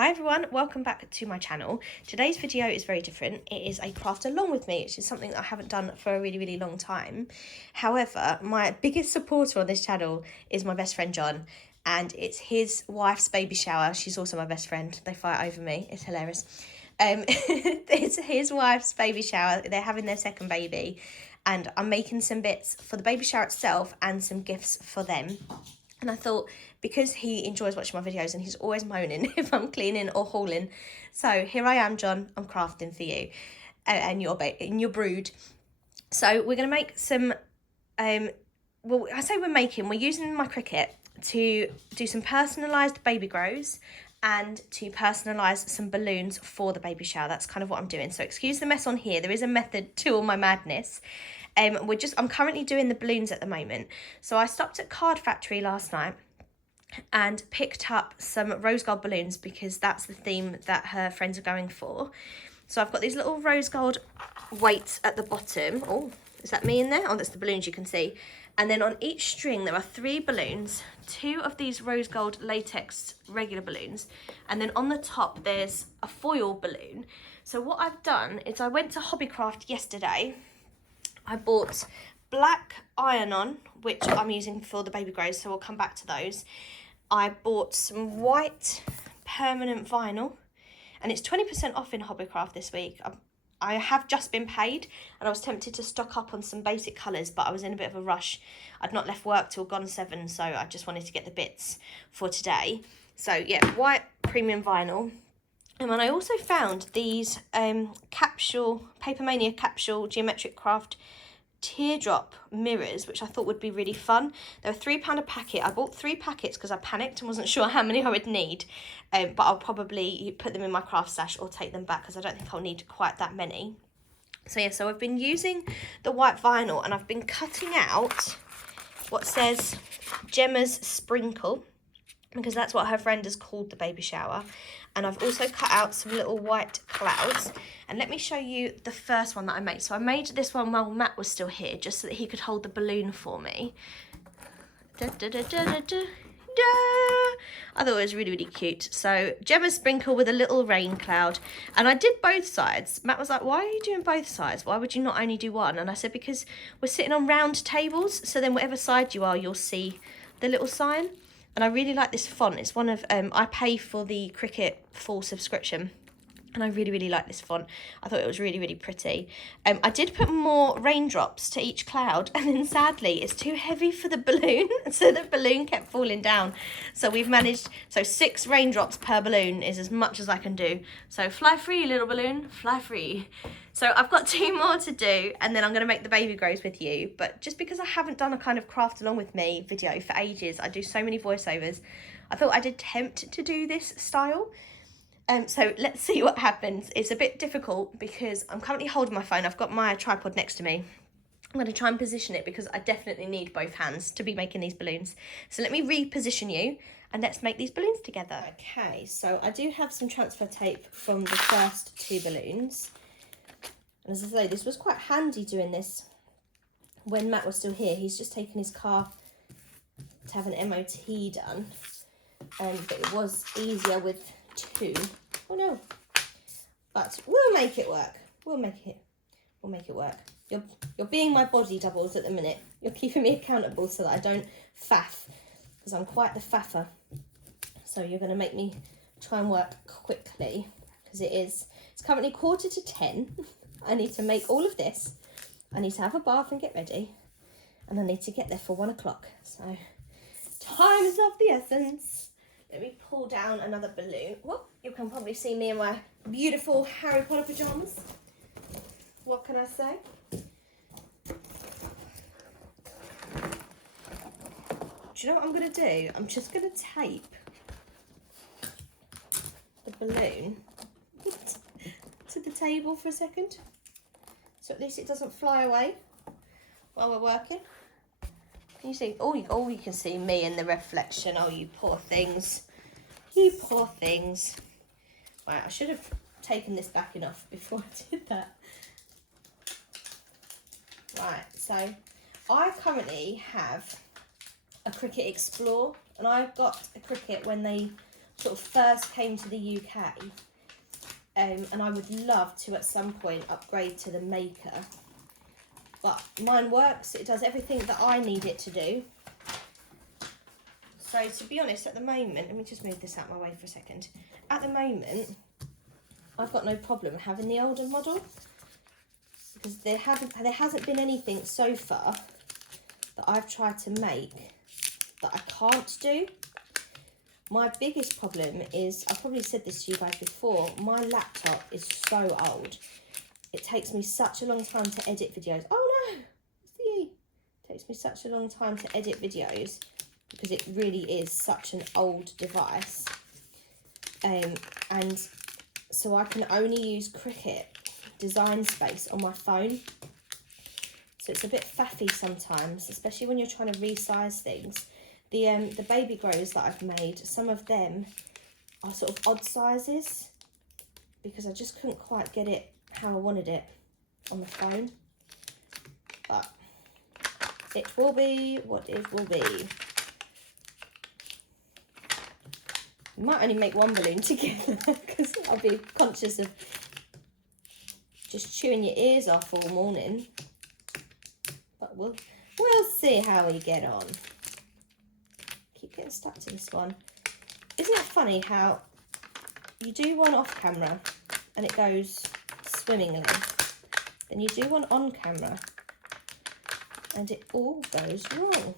Hi everyone, welcome back to my channel. Today's video is very different. It is a craft along with me, which is something that I haven't done for a really long time. However, my biggest supporter on this channel is my best friend John, and it's his wife's baby shower. She's also my best friend. They fight over me. It's hilarious. It's his wife's baby shower. They're having their second baby, and I'm making some bits for the baby shower itself and some gifts for them. And I thought, because he enjoys watching my videos and he's always moaning if I'm cleaning or hauling. So here I am, John, I'm crafting for you and your brood. So we're going to make some, well, I say we're using my Cricut to do some personalised baby grows and to personalise some balloons for the baby shower. That's kind of what I'm doing. So excuse the mess on here. There is a method to all my madness. I'm currently doing the balloons at the moment. So I stopped at Card Factory last night and picked up some rose gold balloons because that's the theme that her friends are going for. So I've got these little rose gold weights at the bottom. Oh, is that me in there? Oh, that's the balloons you can see. And then on each string there are 3 balloons, 2 of these rose gold latex regular balloons, and then on the top there's a foil balloon. So what I've done is I went to Hobbycraft yesterday. I bought black iron-on, which I'm using for the baby grows, so we'll come back to those. I bought some white permanent vinyl, and it's 20% off in Hobbycraft this week. I have just been paid, and I was tempted to stock up on some basic colours, but I was in a bit of a rush. I'd not left work till gone 7, so I just wanted to get the bits for today. So yeah, white premium vinyl. And then I also found these Paper Mania capsule geometric craft teardrop mirrors, which I thought would be really fun. They were £3 a packet. I bought 3 packets because I panicked and wasn't sure how many I would need. But I'll probably put them in my craft stash or take them back because I don't think I'll need quite that many. So yeah, so I've been using the white vinyl and I've been cutting out what says Gemma's Sprinkle, because that's what her friend has called the baby shower. And I've also cut out some little white clouds. And let me show you the first one that I made. So I made this one while Matt was still here, just so that he could hold the balloon for me. Da, da, da, da, da, da, da. I thought it was really cute. So Gemma's Sprinkle with a little rain cloud. And I did both sides. Matt was like, why are you doing both sides? Why would you not only do one? And I said, because we're sitting on round tables. So then whatever side you are, you'll see the little sign. And I really like this font. It's one of, I pay for the Cricut full subscription. And I really like this font. I thought it was really pretty. I did put more raindrops to each cloud. And then sadly, it's too heavy for the balloon. So the balloon kept falling down. So we've managed, so 6 raindrops per balloon is as much as I can do. So fly free, little balloon, fly free. So I've got 2 more to do, and then I'm going to make the baby grows with you. But just because I haven't done a kind of craft along with me video for ages, I do so many voiceovers, I thought I'd attempt to do this style. So let's see what happens. It's a bit difficult because I'm currently holding my phone. I've got my tripod next to me. I'm going to try and position it because I definitely need both hands to be making these balloons. So let me reposition you and let's make these balloons together. Okay, so I do have some transfer tape from the first 2 balloons. And as I say, this was quite handy doing this when Matt was still here. He's just taken his car to have an MOT done. But it was easier with 2. Oh no. But we'll make it work. We'll make it work. You're being my body doubles at the minute. You're keeping me accountable so that I don't faff, because I'm quite the faffer. So you're going to make me try and work quickly, because it's currently 9:45. I need to make all of this. I need to have a bath and get ready, and I need to get there for 1 o'clock. So time is of the essence. Let me pull down another balloon. Well, you can probably see me in my beautiful Harry Potter pyjamas. What can I say? Do you know what I'm going to do? I'm just going to tape the balloon to the table for a second, so at least it doesn't fly away while we're working. Can you see? Oh, you can see me in the reflection. Oh, you poor things. You poor things. Right, I should have taken this back enough before I did that. Right, so I currently have a Cricut Explore, and I got a Cricut when they sort of first came to the UK, and I would love to at some point upgrade to the Maker, but mine works. It does everything that I need it to do. So to be honest, at the moment, let me just move this out of my way for a second. At the moment, I've got no problem having the older model, because there hasn't been anything so far that I've tried to make that I can't do. My biggest problem is, I've probably said this to you guys before, my laptop is so old. It takes me such a long time to edit videos. Oh no, it's the E. It takes me such a long time to edit videos because it really is such an old device. And so I can only use Cricut Design Space on my phone. So it's a bit faffy sometimes, especially when you're trying to resize things. The baby grows that I've made, some of them are sort of odd sizes because I just couldn't quite get it how I wanted it on the phone. But it will be what it will be. I might only make one balloon together because I'll be conscious of just chewing your ears off all morning. But we'll see how we get on. Keep getting stuck to this one. Isn't it funny how you do one off camera and it goes swimmingly, then you do one on camera and it all goes wrong.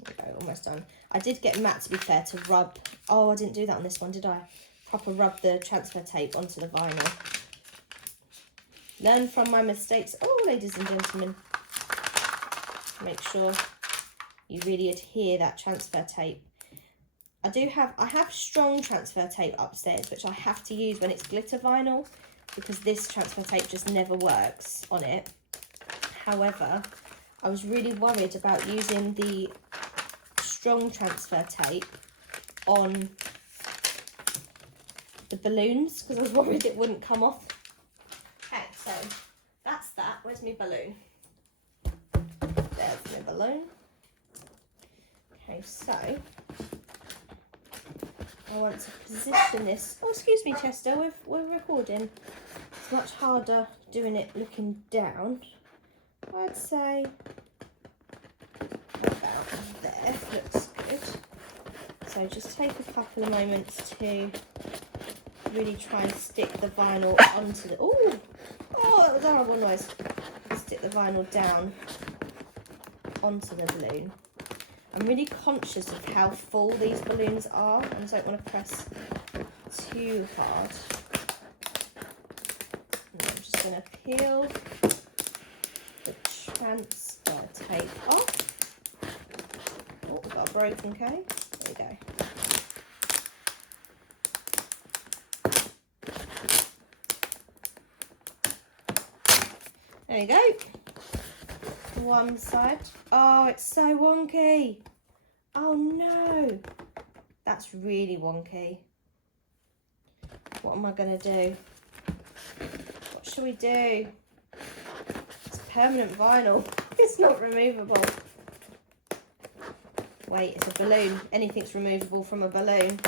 There we go, almost done. I did get Matt, to be fair, to rub. Oh, I didn't do that on this one, did I? Proper rub the transfer tape onto the vinyl. Learn from my mistakes. Oh, ladies and gentlemen. Make sure you really adhere that transfer tape. I have strong transfer tape upstairs, which I have to use when it's glitter vinyl, because this transfer tape just never works on it. However, I was really worried about using the strong transfer tape on the balloons because I was worried it wouldn't come off. Okay, so that's that. Where's my balloon? There's my balloon. Okay, so I want to position this. Oh, excuse me, Chester, we're recording. It's much harder doing it looking down. I'd say about there. Looks good. So just take a couple of moments to really try and stick the vinyl onto the... Oh, that was a horrible noise. Stick the vinyl down onto the balloon. I'm really conscious of how full these balloons are and I don't want to press too hard. And I'm just going to peel the transfer tape off. Oh, we've got a broken case. There we go. There we go. One side. Oh, it's so wonky. Oh no. That's really wonky. What am I going to do? What should we do? It's permanent vinyl. It's not removable. Wait, it's a balloon. Anything's removable from a balloon.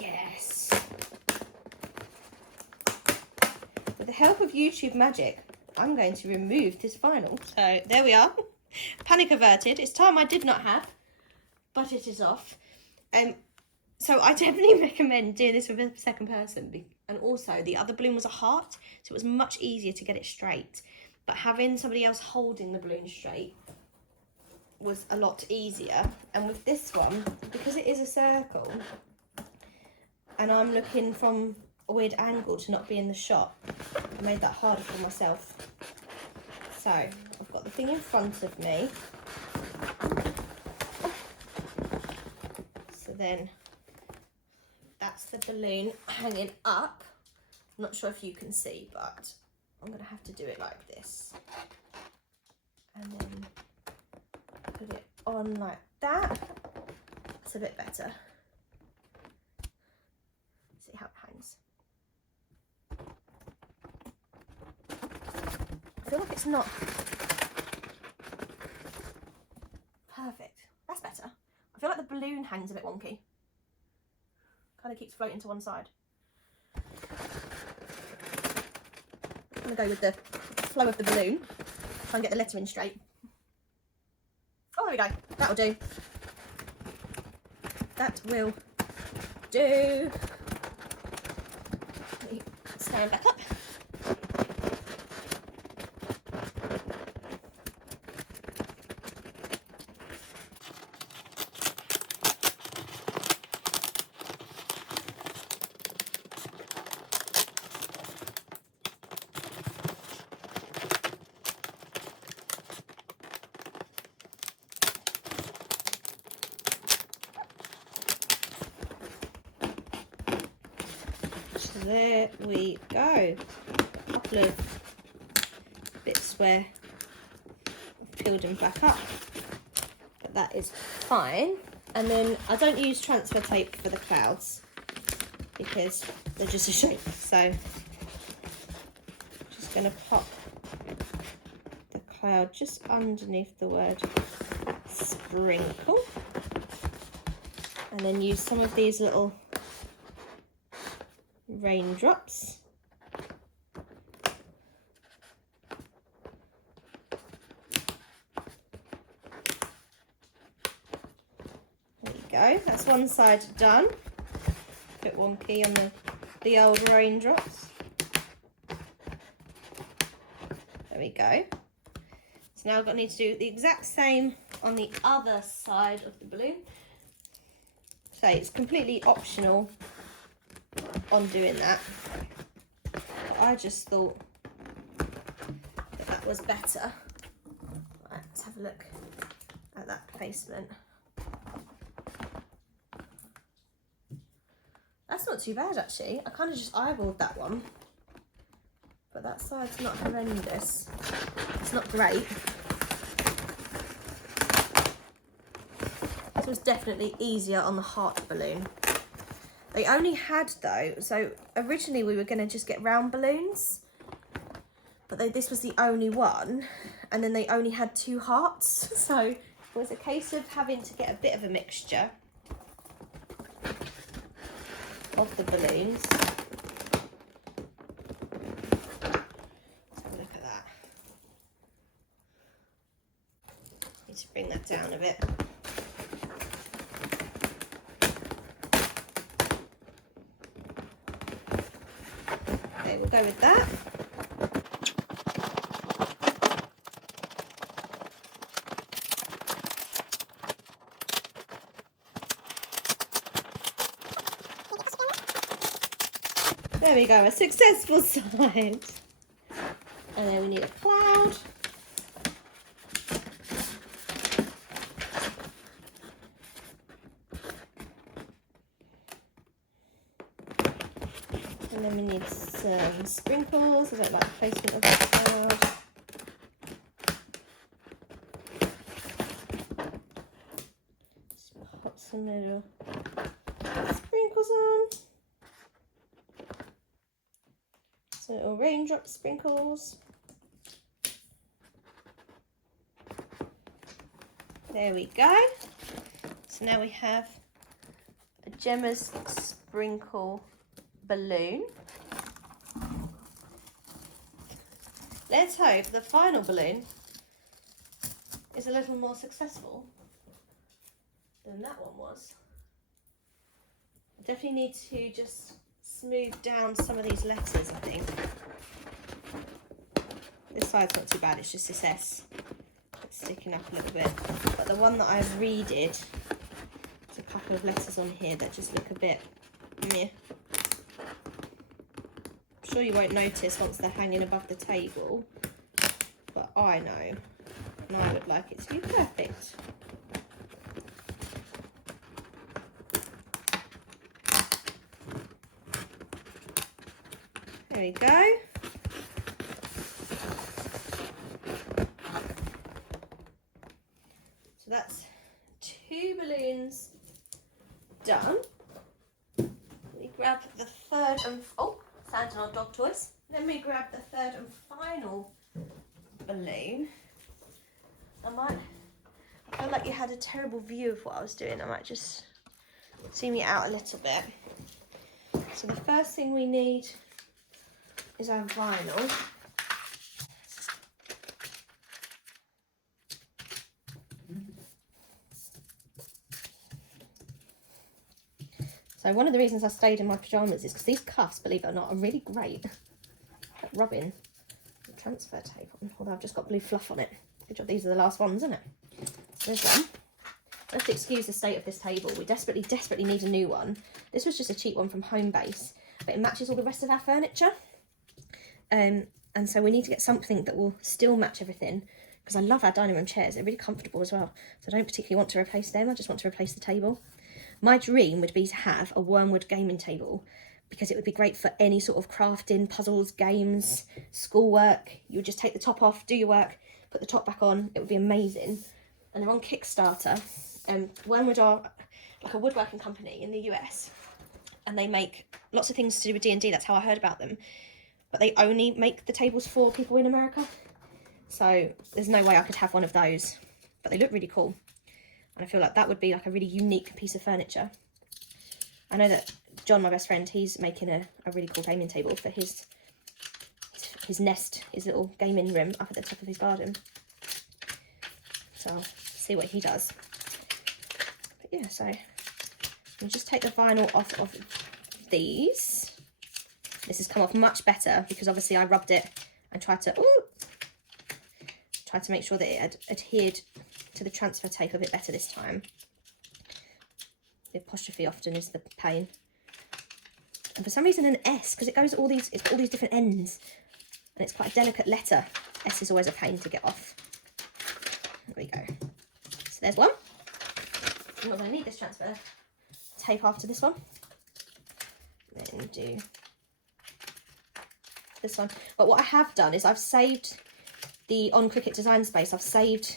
Yes. With the help of YouTube magic, I'm going to remove this vinyl. So there we are. Panic averted. It's time I did not have, but it is off. So I definitely recommend doing this with a second person. And also the other balloon was a heart, so it was much easier to get it straight. But having somebody else holding the balloon straight was a lot easier. And with this one, because it is a circle, and I'm looking from a weird angle to not be in the shot, I made that harder for myself. So I've got the thing in front of me. So then that's the balloon hanging up. I'm not sure if you can see, but I'm going to have to do it like this. And then put it on like that. It's a bit better. See how it hangs. I feel like it's not feel like the balloon hangs a bit wonky. Kind of keeps floating to one side. I'm going to go with the flow of the balloon. Try and get the lettering straight. Oh, there we go. That'll do. That will do. Let me stand back up. There we go. A couple of bits where I've peeled them back up, but that is fine. And then I don't use transfer tape for the clouds because they're just a shape. So just going to pop the cloud just underneath the word sprinkle, and then use some of these little raindrops. There you go, that's one side done. A bit wonky on the old raindrops. There we go. So now I need to do the exact same on the other side of the balloon. So it's completely optional on doing that, but I just thought that was better. Right, let's have a look at that placement. That's not too bad actually. I kind of just eyeballed that one, but that side's not horrendous. It's not great. This was definitely easier on the heart balloon. They only had though, so originally we were going to just get round balloons, but this was the only one, and then they only had 2 hearts, so it was a case of having to get a bit of a mixture of the balloons. Let's have a look at that. Need to bring that down a bit. Okay, we'll go with that. There we go, a successful side. And then we need a cloud. And then we need some sprinkles. I don't like the placement of the cloud. Just pop some little sprinkles on. Some little raindrop sprinkles. There we go. So now we have a Gemma's sprinkle balloon. Let's hope the final balloon is a little more successful than that one was. I definitely need to just smooth down some of these letters, I think. This side's not too bad, it's just this S that's sticking up a little bit. But the one that I've reeded, there's a couple of letters on here that just look a bit meh. I'm sure you won't notice once they're hanging above the table, but I know, and I would like it to be perfect. There we go. So that's 2 balloons done. Let me grab the third and sounding on dog toys. Let me grab the third and final balloon. I I feel like you had a terrible view of what I was doing. I might just zoom you out a little bit. So the first thing we need is our vinyl. So one of the reasons I stayed in my pyjamas is because these cuffs, believe it or not, are really great at rubbing the transfer tape on. Although I've just got blue fluff on it. Good job, these are the last ones, isn't it? So there's one. I have to excuse the state of this table. We desperately need a new one. This was just a cheap one from Homebase, but it matches all the rest of our furniture. And so we need to get something that will still match everything, because I love our dining room chairs. They're really comfortable as well. So I don't particularly want to replace them. I just want to replace the table. My dream would be to have a wormwood gaming table, because it would be great for any sort of crafting, puzzles, games, schoolwork. You would just take the top off, do your work, put the top back on. It would be amazing. And they're on Kickstarter. Wormwood are like a woodworking company in the US, and they make lots of things to do with D&D. That's how I heard about them. But they only make the tables for people in America. So there's no way I could have one of those. But they look really cool. And I feel like that would be like a really unique piece of furniture. I know that John, my best friend, he's making a really cool gaming table for his nest, his little gaming room up at the top of his garden. So I'll see what he does. But yeah, so we'll just take the vinyl off of these. This has come off much better because obviously I rubbed it and tried to make sure that it had adhered to the transfer tape a bit better this time. The apostrophe often is the pain. And for some reason an S, because it goes all these different ends, and it's quite a delicate letter. S is always a pain to get off. There we go. So there's one. I'm not going to need this transfer tape after this one. Then do this one. But what I have done is I've saved on Cricut Design Space, I've saved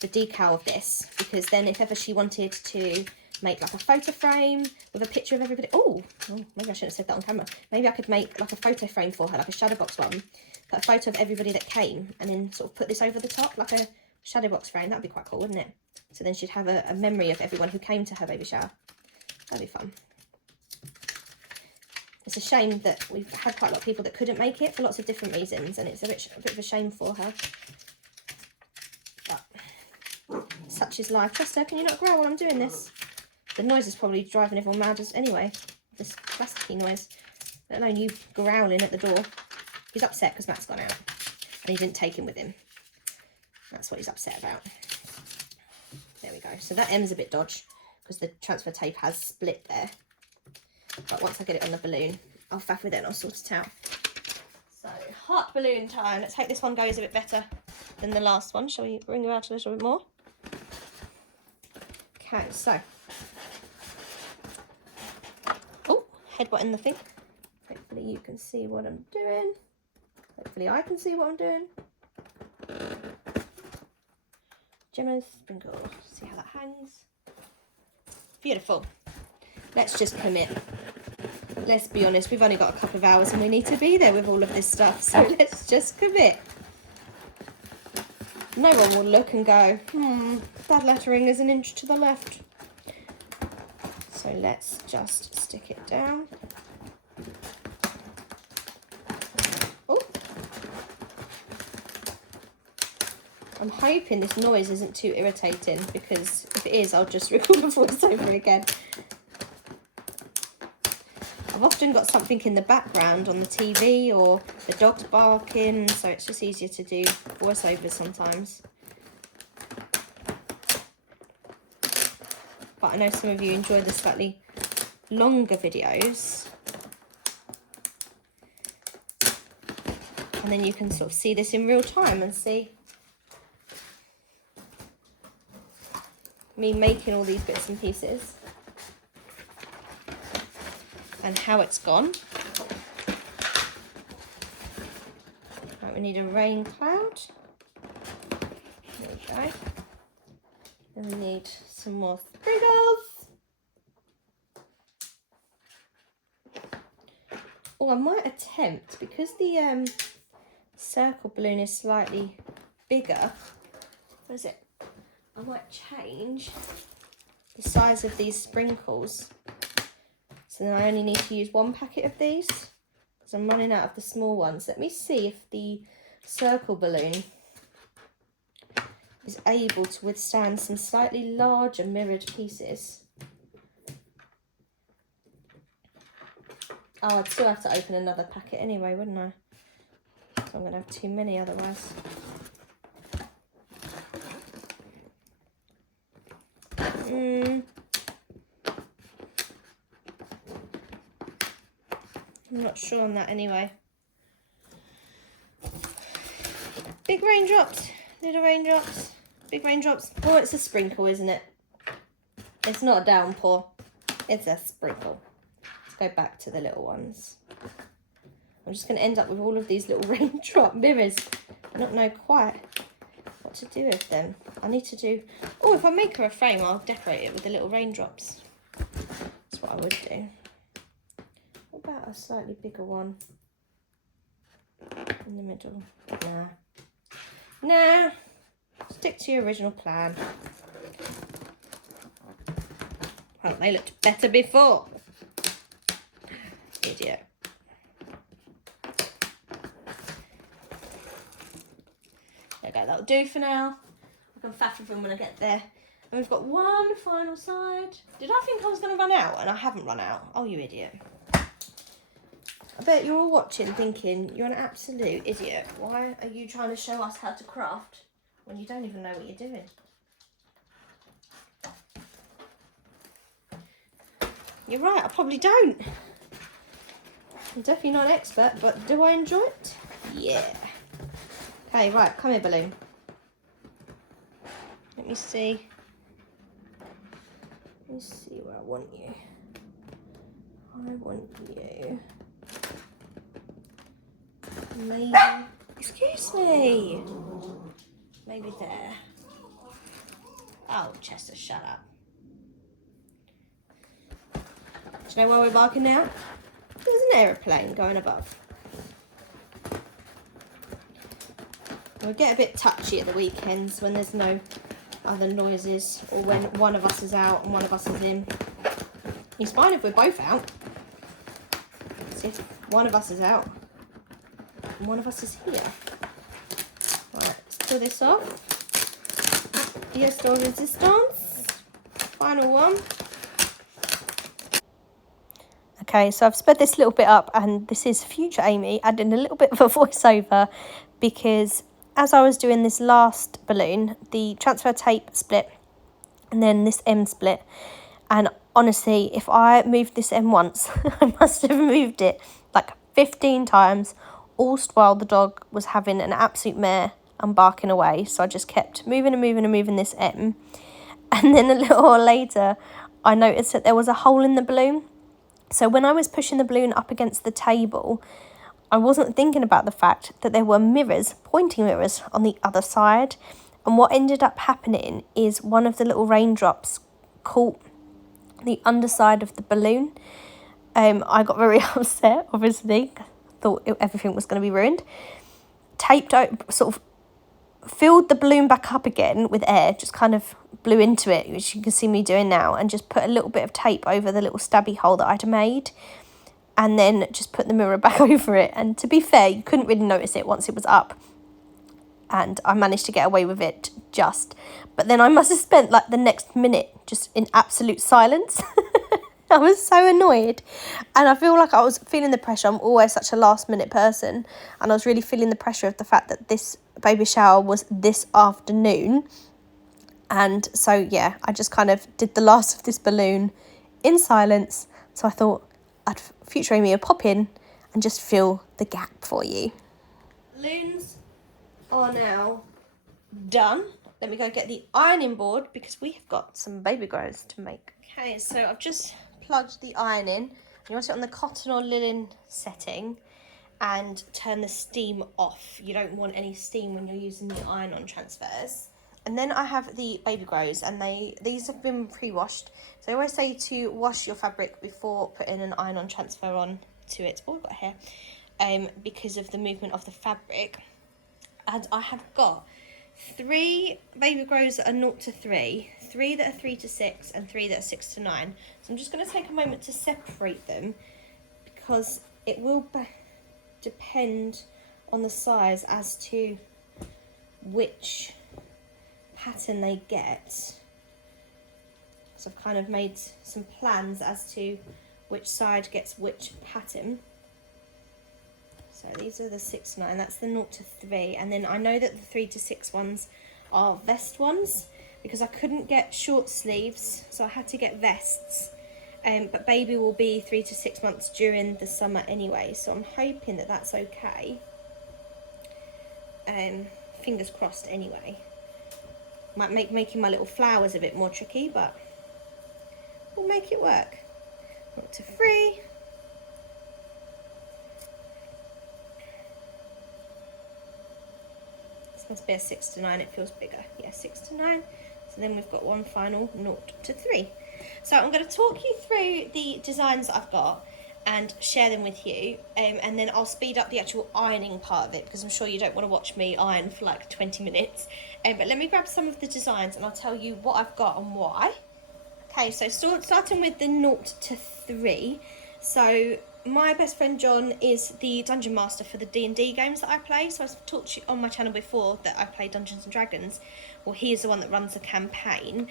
the decal of this, because then if ever she wanted to make like a photo frame with a picture of everybody, maybe I shouldn't have said that on camera. Maybe I could make like a photo frame for her, like a shadow box one, put a photo of everybody that came, and then sort of put this over the top like a shadow box frame. That'd be quite cool, wouldn't it? So then she'd have a memory of everyone who came to her baby shower. That'd be fun. It's a shame that we've had quite a lot of people that couldn't make it for lots of different reasons, and it's a bit of a shame for her. But such is life. Chester, can you not growl while I'm doing this? The noise is probably driving everyone mad anyway. This plasticky noise. Let alone you growling at the door. He's upset because Matt's gone out, and he didn't take him with him. That's what he's upset about. There we go. So that M's a bit dodge because the transfer tape has split there. But once I get it on the balloon, I'll faff with it and I'll sort it out. So, heart balloon time. Let's hope this one goes a bit better than the last one. Shall we bring her out a little bit more? Okay, so. Oh, headbutt in the thing. Hopefully you can see what I'm doing. Hopefully I can see what I'm doing. Gemma's sprinkle. See how that hangs. Beautiful. Let's just commit. Let's be honest, we've only got a couple of hours and we need to be there with all of this stuff, so let's just commit. No one will look and go, that lettering is an inch to the left. So let's just stick it down. Oh. I'm hoping this noise isn't too irritating, because if it is, I'll just record the voice over again. I've often got something in the background on the TV or the dog's barking, so it's just easier to do voiceovers sometimes. But I know some of you enjoy the slightly longer videos. And then you can sort of see this in real time and see me making all these bits and pieces. And how it's gone. Right, we need a rain cloud. There we go. And we need some more sprinkles. Oh, I might attempt, because the circle balloon is slightly bigger. What is it? I might change the size of these sprinkles. So then I only need to use 1 packet of these because I'm running out of the small ones. Let me see if the circle balloon is able to withstand some slightly larger mirrored pieces. Oh, I'd still have to open another packet anyway, wouldn't I? So I'm going to have too many otherwise. I'm not sure on that anyway. Big raindrops, little raindrops, big raindrops. Oh, it's a sprinkle, isn't it? It's not a downpour, it's a sprinkle. Let's go back to the little ones. I'm just going to end up with all of these little raindrop mirrors. I don't know quite what to do with them. I need to do... Oh, if I make her a frame, I'll decorate it with the little raindrops. That's what I would do. What about a slightly bigger one in the middle? Nah. Stick to your original plan. Well, they looked better before. Idiot. There we go, that'll do for now. I can faff with them when I get there. And we've got one final side. Did I think I was going to run out? And I haven't run out. Oh, you idiot. I bet you're all watching thinking, you're an absolute idiot. Why are you trying to show us how to craft when you don't even know what you're doing? You're right, I probably don't. I'm definitely not an expert, but do I enjoy it? Yeah. Okay, right, come here, balloon. Let me see. Let me see where I want you. I want you. Maybe. Excuse me. Maybe there. Oh, Chester, shut up. Do you know where we're barking now? There's an aeroplane going above. We'll get a bit touchy at the weekends when there's no other noises, or when one of us is out and one of us is in. It's fine if we're both out. See if one of us is out and one of us is here. Right, let's pull this off. Pièce de resistance. Final one. Okay, so I've sped this little bit up, and this is future Amy adding a little bit of a voiceover, because as I was doing this last balloon, the transfer tape split and then this M split, and honestly, if I moved this M once, I must have moved it like 15 times, all while the dog was having an absolute mare and barking away. So I just kept moving and moving and moving this M, and then a little while later I noticed that there was a hole in the balloon. So when I was pushing the balloon up against the table, I wasn't thinking about the fact that there were mirrors, pointing mirrors on the other side. And what ended up happening is one of the little raindrops caught the underside of the balloon. I got very upset, obviously. Thought everything was going to be ruined. Taped out, sort of filled the balloon back up again with air, just kind of blew into it, which you can see me doing now, and just put a little bit of tape over the little stabby hole that I'd made, and then just put the mirror back over it. And to be fair, you couldn't really notice it once it was up, and I managed to get away with it just. But then I must have spent like the next minute just in absolute silence. I was so annoyed, and I feel like I was feeling the pressure. I'm always such a last minute person, and I was really feeling the pressure of the fact that this baby shower was this afternoon. And so yeah, I just kind of did the last of this balloon in silence. So I thought I'd future Amy would pop in and just fill the gap for you. Balloons are now done. Let me go get the ironing board because we have got some baby grows to make. Okay, so I've just plugged the iron in. You want it on the cotton or linen setting, and turn the steam off. You don't want any steam when you're using the iron-on transfers. And then I have the baby grows, and these have been pre-washed. So I always say to wash your fabric before putting an iron-on transfer on to it. Oh, I've got hair. Because of the movement of the fabric. And I have got 3 baby grows that are 0 to 3, 3 that are 3 to 6, and 3 that are 6 to 9. So I'm just going to take a moment to separate them because it will depend on the size as to which pattern they get. So I've kind of made some plans as to which side gets which pattern. So these are the 6 to 9, that's the 0 to 3, and then I know that the 3 to 6 ones are vest ones because I couldn't get short sleeves, so I had to get vests. But baby will be 3 to 6 months during the summer anyway, so I'm hoping that that's okay. Fingers crossed anyway. Might make making my little flowers a bit more tricky, but we'll make it work. 0 to 3. Must be a 6 to 9, it feels bigger. Yeah, 6 to 9. So then we've got one final 0 to 3. So I'm going to talk you through the designs that I've got and share them with you. And then I'll speed up the actual ironing part of it because I'm sure you don't want to watch me iron for like 20 minutes. But let me grab some of the designs and I'll tell you what I've got and why. Okay, so starting with the 0 to 3. So my best friend John is the dungeon master for the D&D games that I play. So I've talked to you on my channel before that I play Dungeons and Dragons. Well, he is the one that runs the campaign.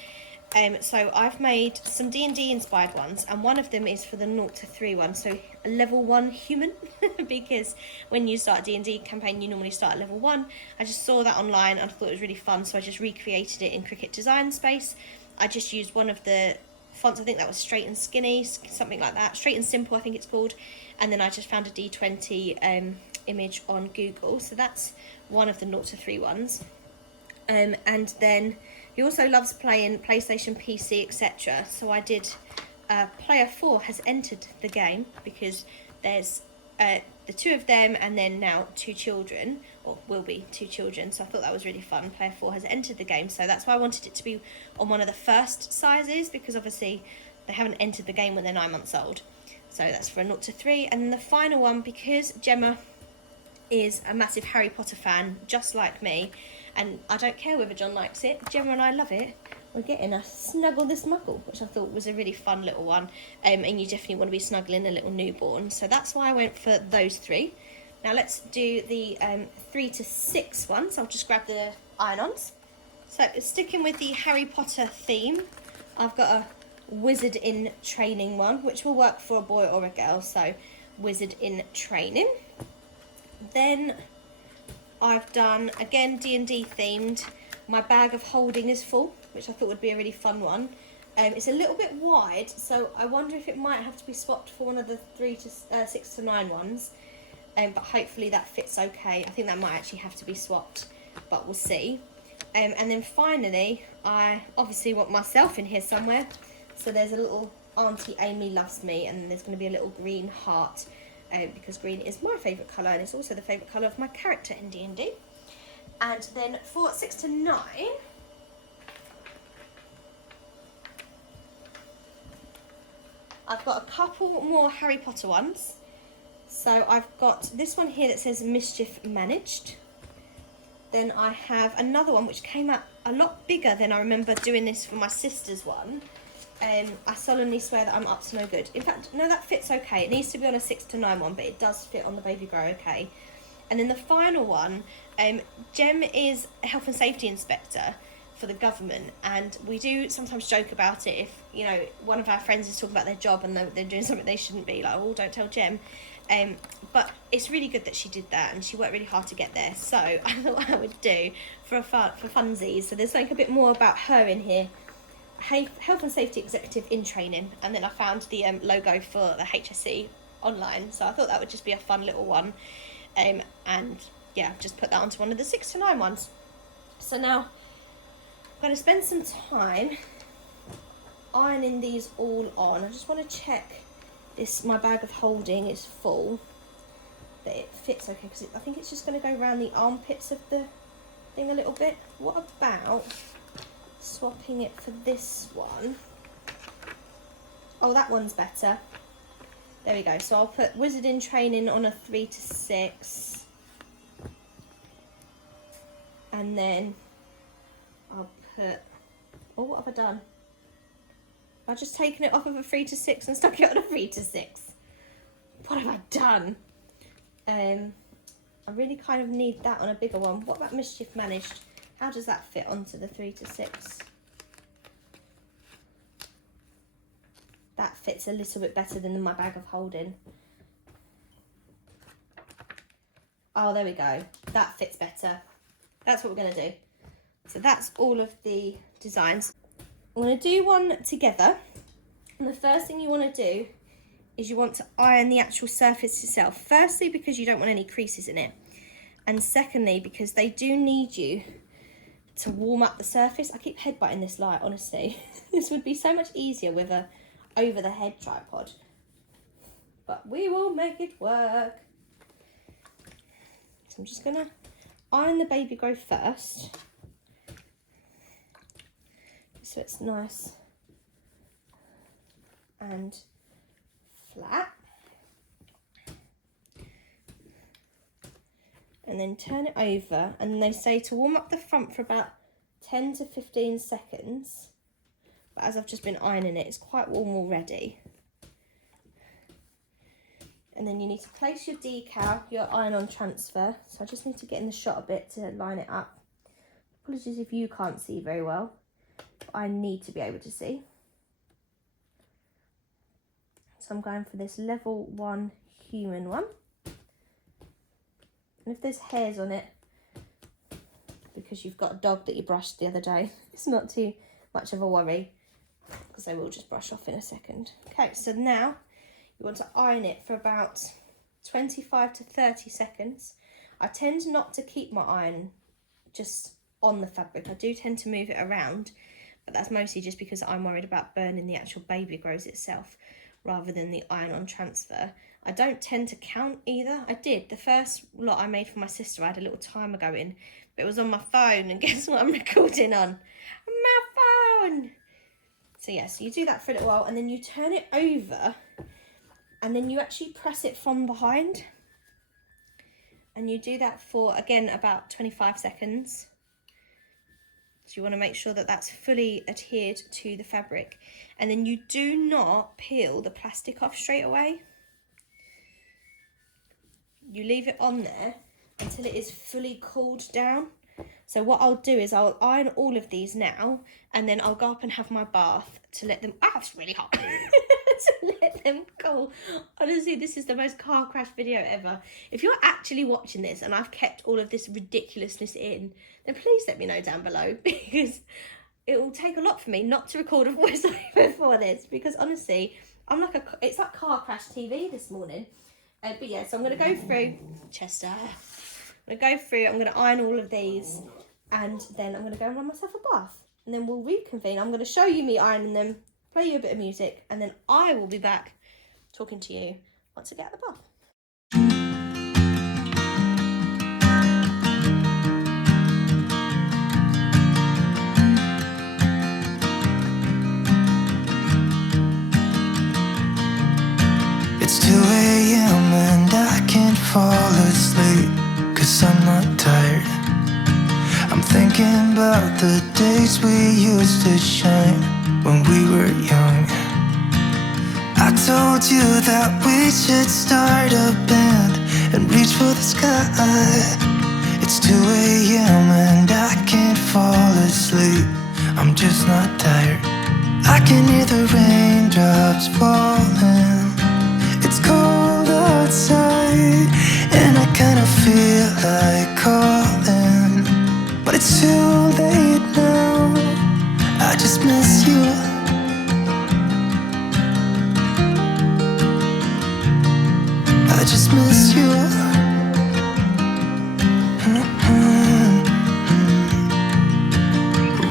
So I've made some D&D inspired ones, and one of them is for the 0 to 3 one. So a level 1 human, because when you start a D&D campaign, you normally start at level 1. I just saw that online and I thought it was really fun, so I just recreated it in Cricut Design Space. I just used one of the fonts, I think that was Straight and Skinny, something like that, Straight and Simple I think it's called, and then I just found a D20 image on Google. So that's one of the 0 to 3 ones. And then he also loves playing PlayStation, PC, etc. So I did Player 4 has entered the game because there's the 2 of them and then now 2 children, or will be 2 children, so I thought that was really fun. Player 4 has entered the game, so that's why I wanted it to be on one of the first sizes, because obviously they haven't entered the game when they're 9 months old. So that's for a 0 to 3. And then the final one, because Gemma is a massive Harry Potter fan, just like me, and I don't care whether John likes it, Gemma and I love it, we're getting a Snuggle the Smuggle, which I thought was a really fun little one, and you definitely want to be snuggling a little newborn. So that's why I went for those 3. Now let's do the 3 to 6 ones. I'll just grab the iron-ons. So sticking with the Harry Potter theme, I've got a Wizard in Training one, which will work for a boy or a girl, so Wizard in Training. Then I've done, again, D&D themed, my bag of holding is full, which I thought would be a really fun one. It's a little bit wide, so I wonder if it might have to be swapped for one of the 3 to 6 to 9 ones. But hopefully that fits okay. I think that might actually have to be swapped, but we'll see. And then finally, I obviously want myself in here somewhere. So there's a little Auntie Amy Loves Me, and there's going to be a little green heart, because green is my favourite colour, and it's also the favourite colour of my character in D&D. And then for 6 to 9, I've got a couple more Harry Potter ones. So I've got this one here that says Mischief Managed. Then I have another one which came out a lot bigger than I remember doing this for my sister's one. I solemnly swear that I'm up to no good. In fact, no, that fits okay. It needs to be on a 6 to 9 one, but it does fit on the Baby Grow okay. And then the final one, Jem is a health and safety inspector for the government, and we do sometimes joke about it if, you know, one of our friends is talking about their job and they're doing something they shouldn't be, like, oh, don't tell Jem. But it's really good that she did that, and she worked really hard to get there. So I thought I would do for funsies. So there's something a bit more about her in here. Health and Safety Executive in Training, and then I found the logo for the HSC online, so I thought that would just be a fun little one. And yeah, just put that onto one of the 6 to 9 ones. So now I'm going to spend some time ironing these all on. I just want to check this, my bag of holding is full, that it fits okay, because I think it's just going to go around the armpits of the thing a little bit. What about swapping it for this one? Oh, that one's better. There we go. So I'll put Wizard in Training on a 3 to 6. And then put, oh, what have I done? I've just taken it off of a 3 to 6 and stuck it on a 3 to 6. What have I done? I really kind of need that on a bigger one. What about Mischief Managed? How does that fit onto the 3 to 6? That fits a little bit better than my bag of holding. Oh, there we go. That fits better. That's what we're going to do. So that's all of the designs. I'm going to do one together. And the first thing you want to do is you want to iron the actual surface itself. Firstly, because you don't want any creases in it. And secondly, because they do need you to warm up the surface. I keep headbutting this light, honestly. This would be so much easier with a over the head tripod. But we will make it work. So I'm just gonna iron the baby grow first. So it's nice and flat. And then turn it over, and they say to warm up the front for about 10 to 15 seconds. But as I've just been ironing it, it's quite warm already. And then you need to place your decal, your iron-on transfer. So I just need to get in the shot a bit to line it up. Apologies if you can't see very well, but I need to be able to see. So I'm going for this level 1 human one. And if there's hairs on it, because you've got a dog that you brushed the other day, it's not too much of a worry, because they will just brush off in a second. Okay, so now you want to iron it for about 25 to 30 seconds. I tend not to keep my iron just on the fabric. I do tend to move it around, but that's mostly just because I'm worried about burning the actual baby grows itself rather than the iron-on transfer. I don't tend to count either. I did. The first lot I made for my sister, I had a little timer going, but it was on my phone, and guess what I'm recording on? My phone! So yeah, so you do that for a little while, and then you turn it over, and then you actually press it from behind. And you do that for, again, about 25 seconds. So you want to make sure that that's fully adhered to the fabric. And then you do not peel the plastic off straight away. You leave it on there until it is fully cooled down. So what I'll do is I'll iron all of these now, and then I'll go up and have my bath to let them, it's really hot, to let them cool. Honestly, this is the most car crash video ever. If you're actually watching this and I've kept all of this ridiculousness in, then please let me know down below, because it will take a lot for me not to record a voiceover for this, because honestly, it's like car crash TV this morning. But yeah, so I'm going to go through, Chester, I'm going to go through, I'm going to iron all of these, and then I'm going to go and run myself a bath. And then we'll reconvene. I'm going to show you me ironing them, play you a bit of music, and then I will be back talking to you once I get out of the bath. It's 2 a.m. and I can't fall asleep, 'cause I'm not tired. I'm thinking about the days we used to shine when we were young. I told you that we should start a band and reach for the sky. It's 2 a.m. and I can't fall asleep, I'm just not tired. I can hear the raindrops falling. It's cold outside, and I kinda feel like calling, but it's too late now. I just miss you. I just miss you.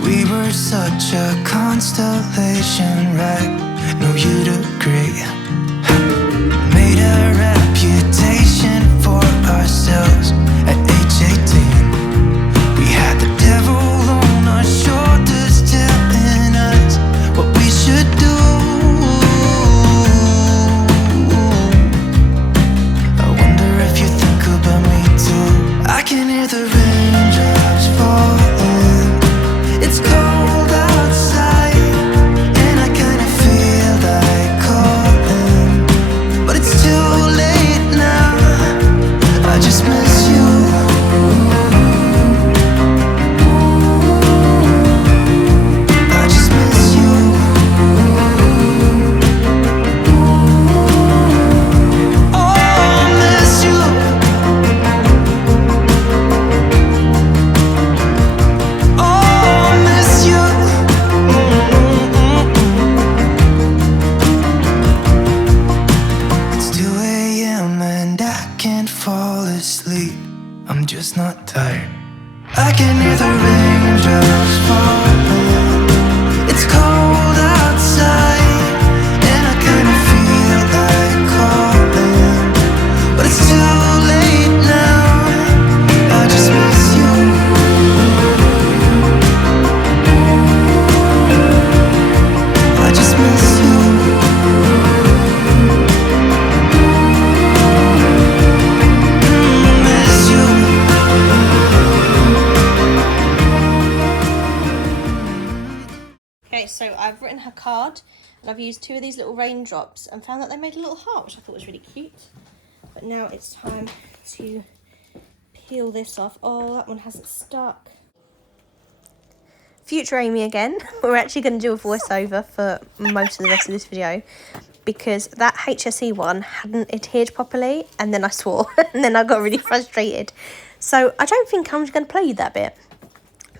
We were such a constellation, right? No, you'd agree. Made a reputation for ourselves at age 18. We had the devil on our shoulders telling us what we should do. I wonder if you think about me too. I can hear the raindrops falling. It's cold written her card, and I've used 2 of these little raindrops and found that they made a little heart, which I thought was really cute. But now it's time to peel this off. Oh, that one hasn't stuck. Future Amy again. We're actually going to do a voiceover for most of the rest of this video because that HSE one hadn't adhered properly, and then I swore and then I got really frustrated. So I don't think I'm going to play you that bit.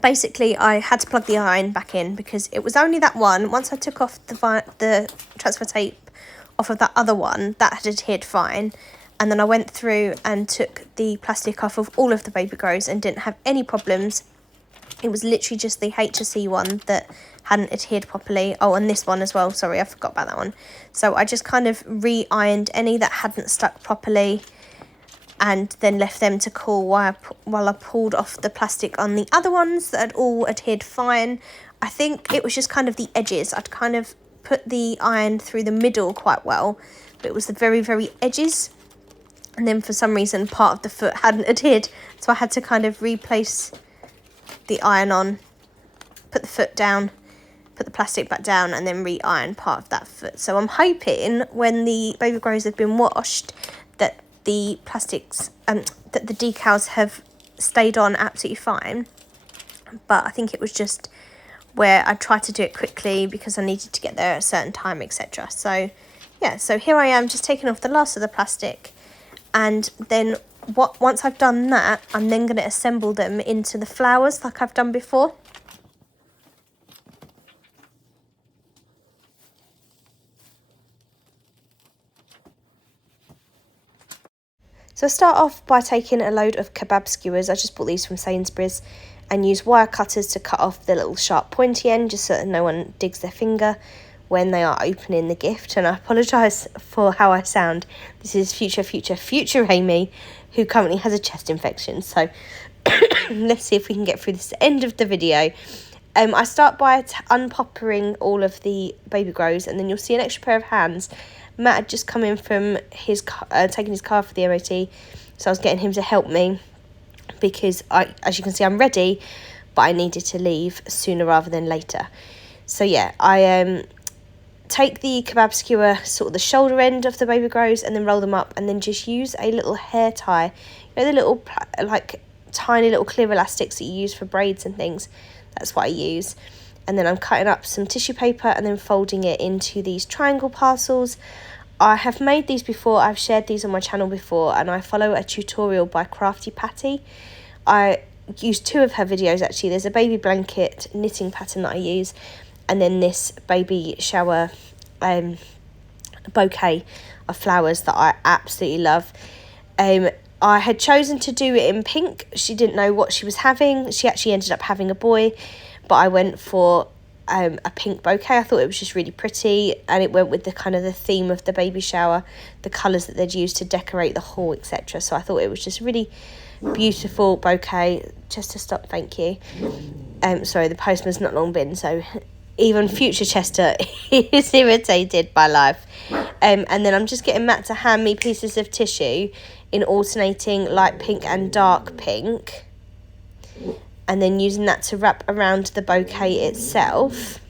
Basically, I had to plug the iron back in because it was only that one. Once I took off the transfer tape off of that other one, that had adhered fine. And then I went through and took the plastic off of all of the baby grows and didn't have any problems. It was literally just the HSE one that hadn't adhered properly. Oh, and this one as well. Sorry, I forgot about that one. So I just kind of re-ironed any that hadn't stuck properly and then left them to cool while I pulled off the plastic on the other ones that had all adhered fine. I think it was just kind of the edges. I'd kind of put the iron through the middle quite well, but it was the very, very edges. And then for some reason, part of the foot hadn't adhered. So I had to kind of replace the iron on, put the foot down, put the plastic back down, and then re-iron part of that foot. So I'm hoping when the baby grows have been washed that the plastics, that the decals have stayed on absolutely fine. But I think it was just where I tried to do it quickly because I needed to get there at a certain time, etc. So yeah, so here I am just taking off the last of the plastic, and then once I've done that, I'm then going to assemble them into the flowers like I've done before. So I start off by taking a load of kebab skewers. I just bought these from Sainsbury's, and use wire cutters to cut off the little sharp pointy end just so that no one digs their finger when they are opening the gift. And I apologise for how I sound. This is future Amy, who currently has a chest infection. So let's see if we can get through this end of the video. I start by unpoppering all of the baby grows, and then you'll see an extra pair of hands. Matt had just come in from his taking his car for the MOT, so I was getting him to help me because as you can see, I'm ready, but I needed to leave sooner rather than later. So yeah, I take the kebab skewer, sort of the shoulder end of the baby grows, and then roll them up, and then just use a little hair tie. You know, the little like tiny little clear elastics that you use for braids and things. That's what I use. And then I'm cutting up some tissue paper and then folding it into these triangle parcels. I have made these before. I've shared these on my channel before, and I follow a tutorial by Crafty Patty. I use 2 of her videos actually. There's a baby blanket knitting pattern that I use, and then this baby shower bouquet of flowers that I absolutely love. I had chosen to do it in pink. She didn't know what she was having. She actually ended up having a boy, but I went for a pink bouquet. I thought it was just really pretty, and it went with the kind of the theme of the baby shower, the colours that they'd used to decorate the hall, etc. So I thought it was just a really beautiful bouquet. Just to stop, thank you. Sorry, the postman's not long been, so even future Chester is irritated by life. And then I'm just getting Matt to hand me pieces of tissue in alternating light pink and dark pink, and then using that to wrap around the bouquet itself.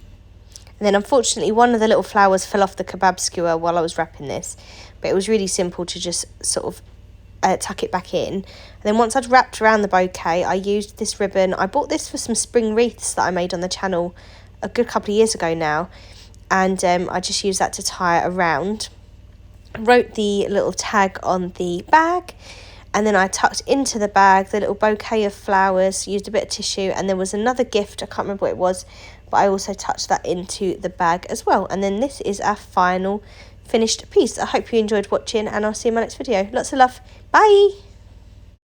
And then unfortunately one of the little flowers fell off the kebab skewer while I was wrapping this, but it was really simple to just sort of tuck it back in. And then once I'd wrapped around the bouquet, I used this ribbon. I bought this for some spring wreaths that I made on the channel a good couple of years ago now, and I just used that to tie it around. Wrote the little tag on the bag, and then I tucked into the bag the little bouquet of flowers, used a bit of tissue, and there was another gift, I can't remember what it was, but I also touched that into the bag as well. And then this is our final finished piece. I hope you enjoyed watching, and I'll see you in my next video. Lots of love. Bye!